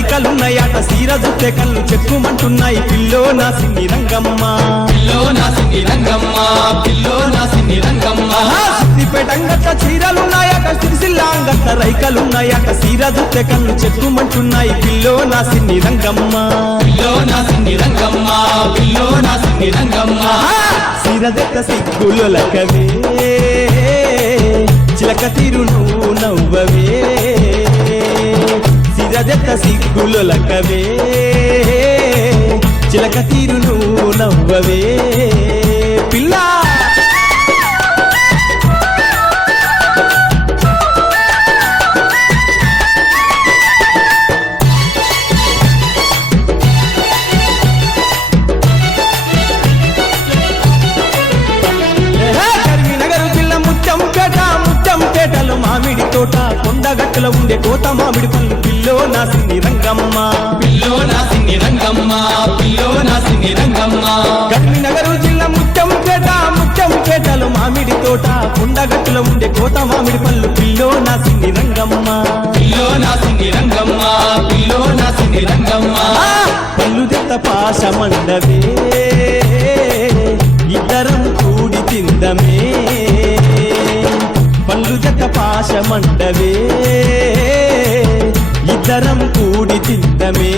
రైకలున్నాయట సీర జుట్టె కళ్ళు చెక్కుమంటున్నాయి పిల్లో నా సిన్ని రంగమ్మ పిల్లో నా సిన్ని రంగమ్మ పిల్లో నా సిన్ని రంగమ్మ సిద్దిపేటంగట్ల చీరలున్నాయట సిరిసిల్లాంగట్ల రైకలున్నాయట సీర జుట్టె కళ్ళు చెక్కుమంటున్నాయి పిల్లో నా సిన్ని రంగమ్మ పిల్లో నా సిన్ని రంగమ్మ పిల్లో నా సిన్ని రంగమ్మ సీరదెత్త సిగ్గులొలకవే చిలక తీరు నువ్వు నవ్వవే సిరదెత్త సిగ్గులొలకవే చిలక తీరు నువ్వు నవ్వవే పిల్ల మామిడి తోట కొండగట్టుల ఉండే కోత మామిడి పళ్ళు పిల్లో నా సిన్ని రంగమ్మ పిల్లో నా సిన్ని రంగమ్మ పిల్లో నా సిన్ని రంగమ్మ కరీంనగర్ జిల్లా ముత్యంపేటలో మామిడి తోట కొండగట్టుల ఉండే కోత మామిడి పళ్ళు పిల్లో నా సిన్ని రంగమ్మ పిల్లో నా సిన్ని రంగమ్మ పిల్లో నా సిన్ని రంగమ్మ పళ్ళు దెత్త పాశమండవే ఇద్దరం కూడి తిందమే పళ్ళు జత పాశమండవే ఇద్దరం కూడి తిందమే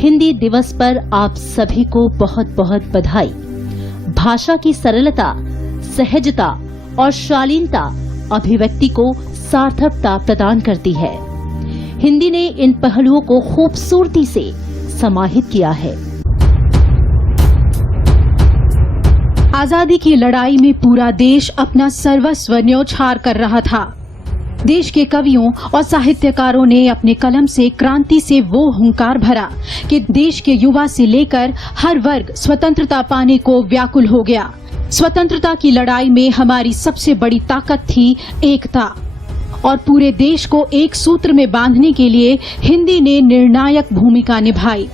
हिंदी दिवस पर आप सभी को बहुत बहुत बधाई। भाषा की सरलता, सहजता और शालीनता अभिव्यक्ति को सार्थकता प्रदान करती है। हिंदी ने इन पहलुओं को खूबसूरती से समाहित किया है। आजादी की लड़ाई में पूरा देश अपना सर्वस्व न्योछावर कर रहा था। देश के कवियों और साहित्यकारों ने अपने कलम से क्रांति से वो हुंकार भरा कि देश के युवा से लेकर हर वर्ग स्वतंत्रता पाने को व्याकुल हो गया। स्वतंत्रता की लड़ाई में हमारी सबसे बड़ी ताकत थी एकता, और पूरे देश को एक सूत्र में बांधने के लिए हिंदी ने निर्णायक भूमिका निभाई।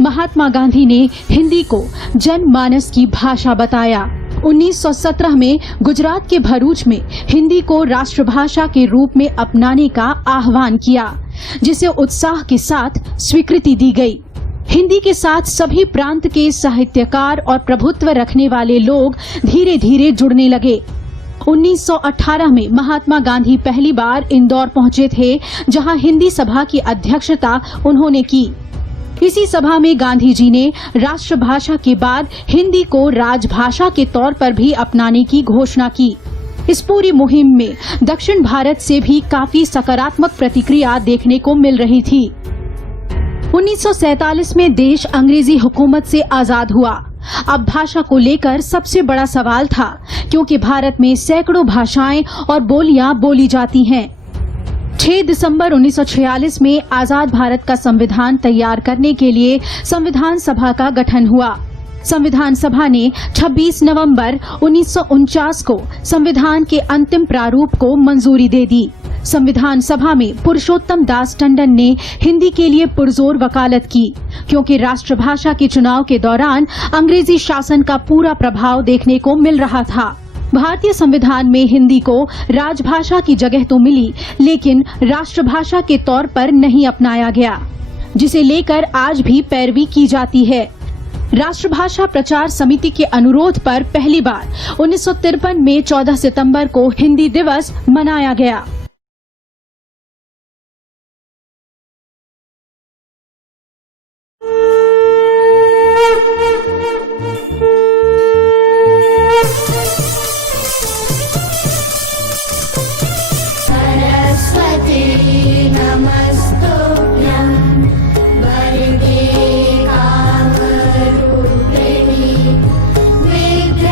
महात्मा गांधी ने हिंदी को जनमानस की भाषा बताया। 1917 में गुजरात के भरूच में हिंदी को राष्ट्रभाषा के रूप में अपनाने का आह्वान किया, जिसे उत्साह के साथ स्वीकृति दी गई। हिंदी के साथ सभी प्रांत के साहित्यकार और प्रभुत्व रखने वाले लोग धीरे धीरे जुड़ने लगे। 1918 में महात्मा गांधी पहली बार इंदौर पहुंचे थे, जहां हिंदी सभा की अध्यक्षता उन्होंने की। इसी सभा में गांधी जी ने राष्ट्रभाषा के बाद हिंदी को राजभाषा के तौर पर भी अपनाने की घोषणा की। इस पूरी मुहिम में दक्षिण भारत से भी काफी सकारात्मक प्रतिक्रिया देखने को मिल रही थी। 1947 में देश अंग्रेजी हुकूमत से आजाद हुआ। अब भाषा को लेकर सबसे बड़ा सवाल था, क्योंकि भारत में सैकड़ों भाषाएं और बोलियां बोली जाती हैं। 6 दिसंबर 1946 में आजाद भारत का संविधान तैयार करने के लिए संविधान सभा का गठन हुआ। संविधान सभा ने 26 नवंबर 1949 को संविधान के अंतिम प्रारूप को मंजूरी दे दी। संविधान सभा में पुरुषोत्तम दास टंडन ने हिंदी के लिए पुरजोर वकालत की, क्योंकि राष्ट्रभाषा के चुनाव के दौरान अंग्रेजी शासन का पूरा प्रभाव देखने को मिल रहा था। भारतीय संविधान में हिंदी को राजभाषा की जगह तो मिली, लेकिन राष्ट्रभाषा के तौर पर नहीं अपनाया गया, जिसे लेकर आज भी पैरवी की जाती है। राष्ट्रभाषा प्रचार समिति के अनुरोध पर पहली बार 1953 में 14 सितंबर को हिंदी दिवस मनाया गया।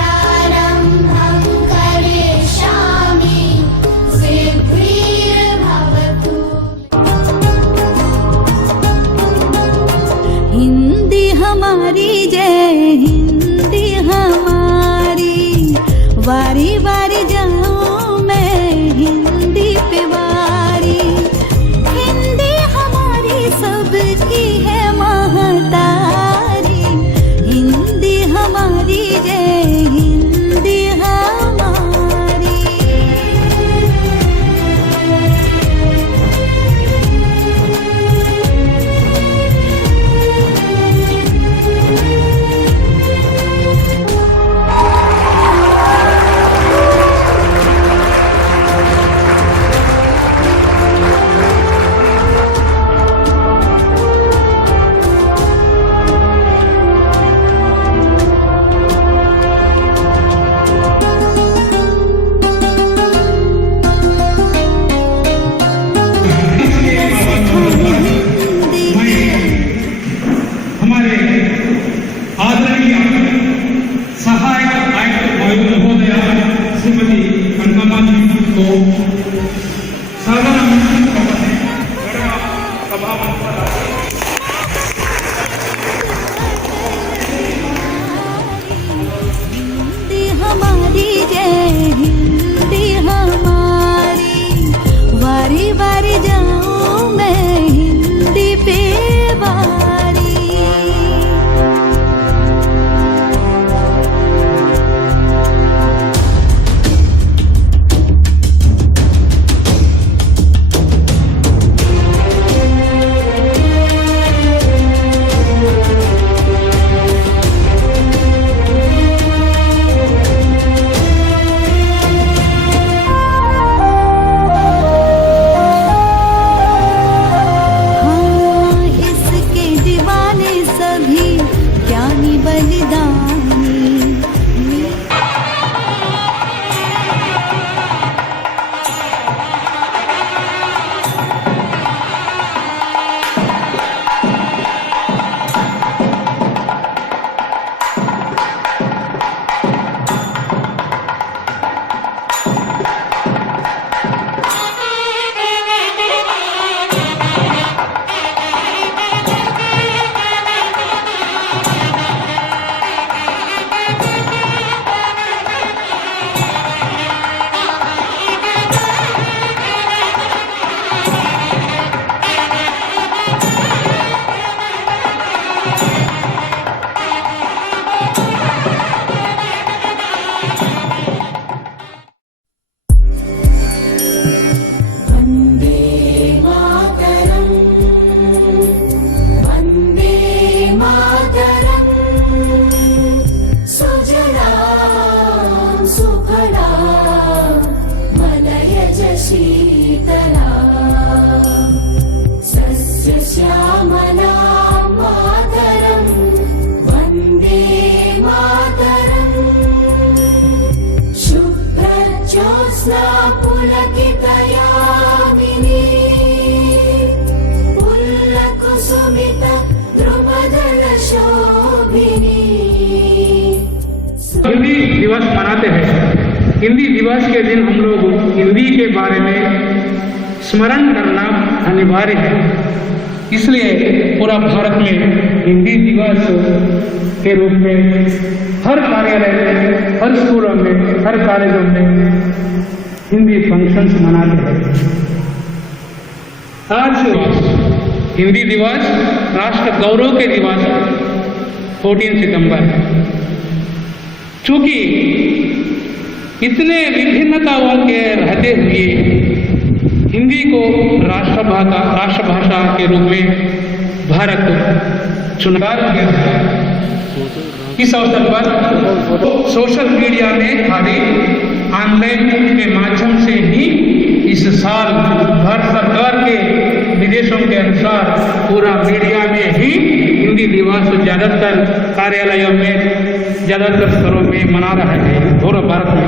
विद्यारम्भं करिष्यामि सिद्धिं हमारी जय हिंदी हमारी, वारी वारी जाऊं मैं हिंदी पे वारी। हिंदी दिवस मनाते हैं। हिंदी दिवस के दिन हम लोग हिंदी के बारे में स्मरण करना अनिवार्य है। इसलिए पूरा भारत में हिंदी दिवस के रूप में हर कार्यालय में, हर स्कूलों में, हर कॉलेजों में हिंदी फंक्शंस मनाते हैं। आज हिंदी दिवस राष्ट्र गौरव के दिवस 14 सितंबर। चूंकि इतने विभिन्नताओं के रहते हुए हिंदी को राष्ट्रभाषा के रूप में भारत चुना गया है। इस अवसर पर सोशल मीडिया में खाली ऑनलाइन के माध्यम से ही इस साल भारत सरकार के निर्देशों के अनुसार पूरा मीडिया में ही हिंदी दिवस ज्यादातर कार्यालयों में, ज्यादातर स्तरों में मना रहा है पूरा भारत में।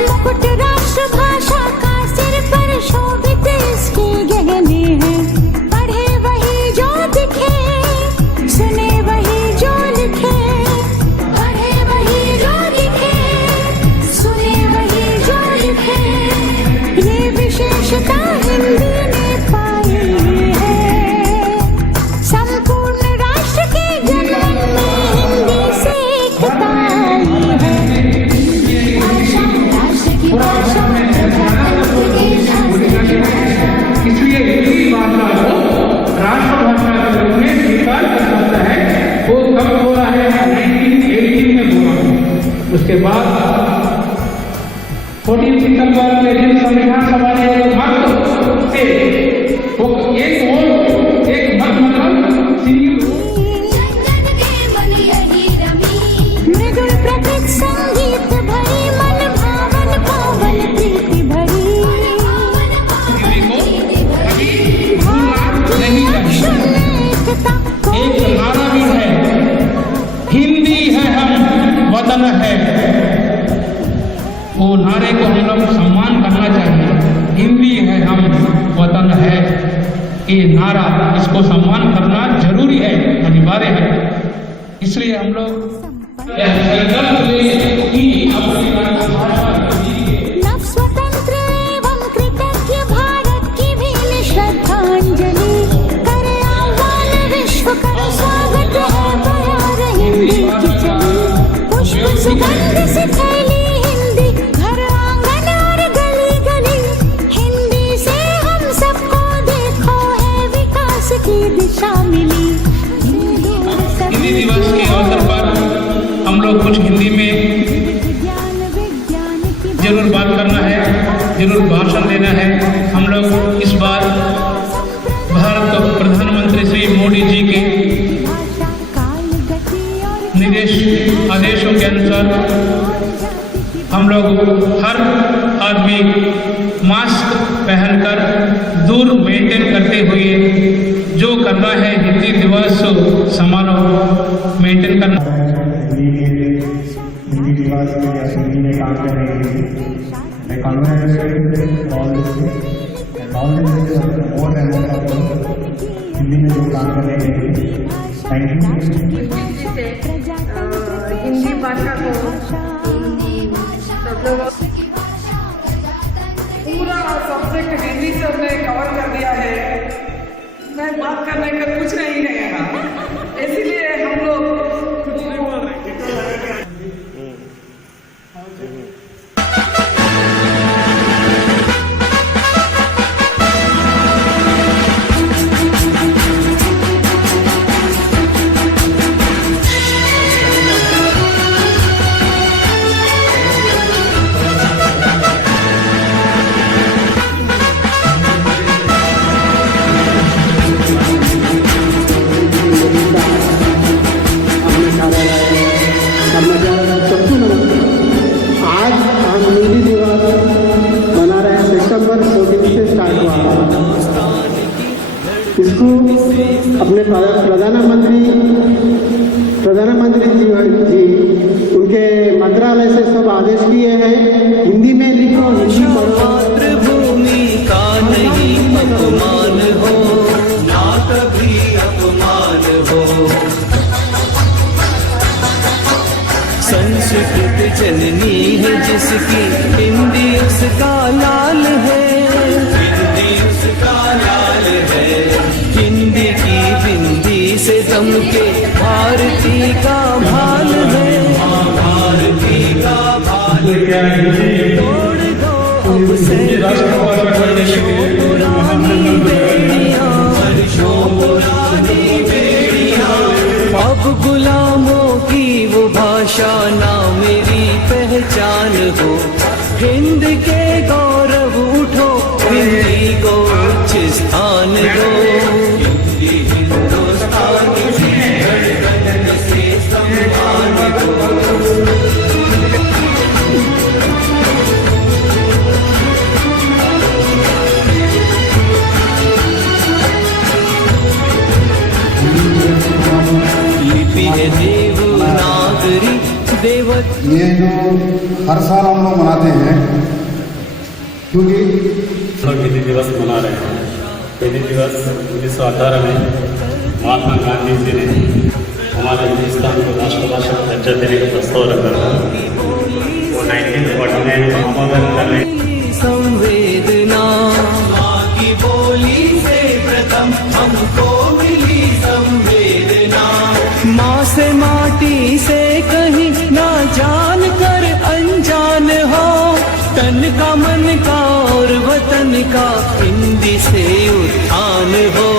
मुकुट राष्ट्रभाषा का सिर पर शोभित इसके गहने हैं, पढ़े वही जो दिखे, सुने वही जो लिखे, पढ़े वही जो दिखे, सुने वही जो लिखे, ये विशेषता हिंदी ने पाई है। संपूर्ण राष्ट्र के जन्म में हिंदी से एकता आई है। राष्ट्र की भाषा इसलिए हिंदी भाषा को राष्ट्रभाषा के रूप में स्वीकार कर सकता है। वो कब बोला है? 1918 में बोला है। उसके बाद 14 सितंबर के दिन संविधान सभा ने एक मत से एक मत मतलब मृदुल प्रकृत संगीत भरी मन भावन पावन प्रीति भरी, नहीं एकता को एक नारा भी है, हिंदी है हम वतन है। वो नारे को हम लोग सम्मान करना चाहिए। हिंदी है हम वतन है, ये नारा, इसको सम्मान करना जरूरी है, अनिवार्य है। इसलिए हम लोग नव स्वतंत्र एवं कृतज्ञ भारत की भी श्रद्धांजलि करे आह्वान, विश्व का स्वागत है। दिवस के अवसर पर हम लोग कुछ हिंदी में ज्ञान विज्ञान की जरूर बात करना है, जरूर भाषण देना है। हम लोग इस बार भारत प्रधानमंत्री श्री मोदी जी के भाषा काल गति और निर्देश आदेशों के अनुसार हम लोग हर आदमी मास्क पहनकर दूर मेंटेन करते हुए जो करना है हिंदी दिवस समारोह मेंटेन करना। हिंदी दिवस में असेंबली में काम कर रही थी। मैं congratulate all this and all this more and more of Hindi में जो काम कर रहे थे। Thank you. हिंदी भाषा को सब लोग पूरा सब्जेक्ट हिंदी से हमने कवर कर दिया है। मैं बात करने का कुछ नहीं है यहाँ, इसीलिए हम लोग कुछ नहीं बोल रहे। आज हम हिंदी दिवस मना रहे हैं। सितंबर 14 से स्टार्ट हुआ। इसको अपने प्रधानमंत्री जी उनके मंत्रालय से सब आदेश किए हैं, हिंदी में लिखो, हिंदी पढ़ो। मातृभूमि का नहीं अपमान हो, ना कभी अपमान हो। संस्कृत जननी है जिसकी, हिंदी उसका लाल है, हिंदी उसका लाल है। हिंदी की बिंदी से दमके भारती का भाल है, भारती का भाल है। तोड़ दो अब से पुरानी बेड़ियां, वर्षों पुरानी बेड़ियां। अब गुलामों की वो भाषा ना मेरी पहचान हो। हिंद के गौरव उठो, हिंदी को उच्च स्थान दो। हिंदी हिंदुस्तान की धड़कन से सम्मान दो। लिपि है देवनागरी देवत। ये जो हर साल हम लोग मनाते हैं, क्योंकि लोग हिंदी दिवस मना रहे हैं। हिंदी दिवस 1918 में महात्मा गांधी जी ने हमारे हिंदुस्तान को राष्ट्रभाषा का दर्जा देने का प्रस्ताव रखा था। वो 1949 में आमोदन करने संवेदना माँ की बोली से प्रथम हमको मिली संवेदना। माँ से माटी से कहीं ना जान कर अनजान हो। तन का मन का और वतन का हिंदी से उत्थान हो।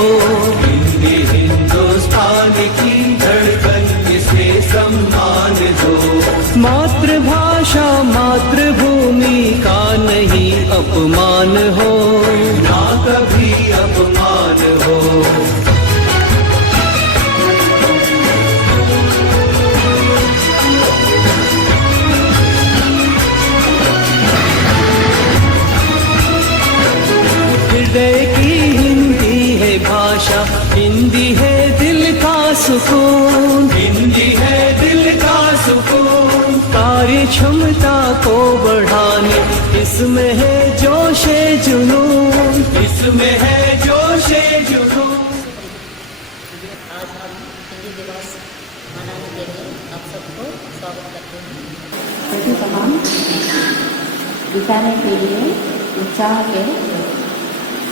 हिंदी हिंदुस्तान की धड़कन से सम्मान दो। मातृभाषा मातृभूमि का नहीं अपमान हो, ना कभी अपमान हो। हृदय की हिंदी है भाषा, हिंदी है दिल का सुकून, हिंदी है दिल का सुकून। कार्य क्षमता को बढ़ाने इसमें है जोशे जुनून, इसमें है जोशे जुनून। आज हम हिंदी दिवस मनाने के लिए आप सबको स्वागत करते हैं। सभी तमाम बिताने के लिए उत्साह के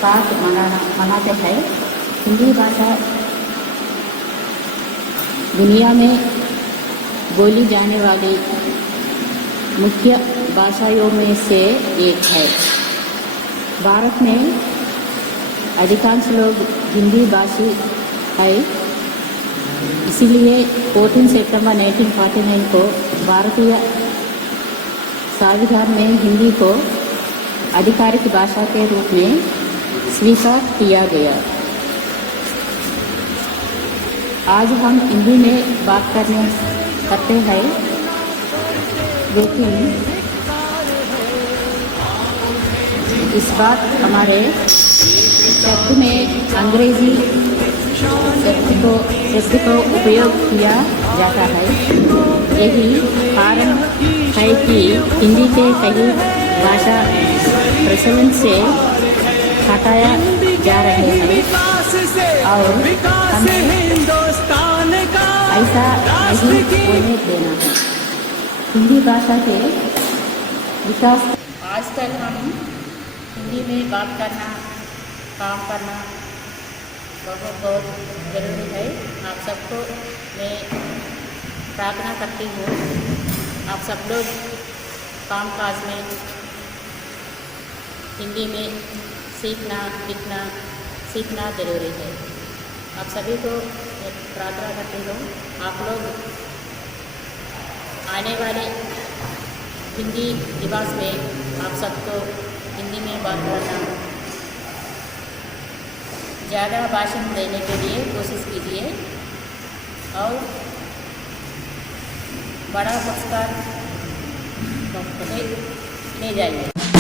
साथ मनाते हैं। हिंदी भाषा दुनिया में बोली जाने वाली मुख्य भाषाओं में से एक है। भारत में अधिकांश लोग हिंदी भाषी है। इसीलिए 14 सितंबर 1949 को भारतीय संविधान में हिंदी को आधिकारिक भाषा के रूप में स्वीकार किया गया। आज हम हिंदी में बात करते हैं, लेकिन इस बात हमारे शब्द में अंग्रेजी शब्द को उपयोग किया जाता है। यही कारण है कि हिंदी के कई भाषा प्रचलन से हटाया जा रहे हैं और हमें ऐसा नहीं होने देना है। हिंदी भाषा के विकास आजकल हम हिंदी में बात करना, काम करना बहुत ज़रूरी है। आप सबको मैं प्रार्थना करती हूँ, आप सब लोग काम काज में हिंदी में सीखना लिखना सीखना ज़रूरी है। आप सभी को मैं प्रार्थना करती हूँ, आप लोग आने वाले हिंदी दिवस में आप सबको हिंदी में बात करना, ज़्यादा भाषण देने के लिए कोशिश कीजिए और बड़ा पुरस्कार ले जाइए।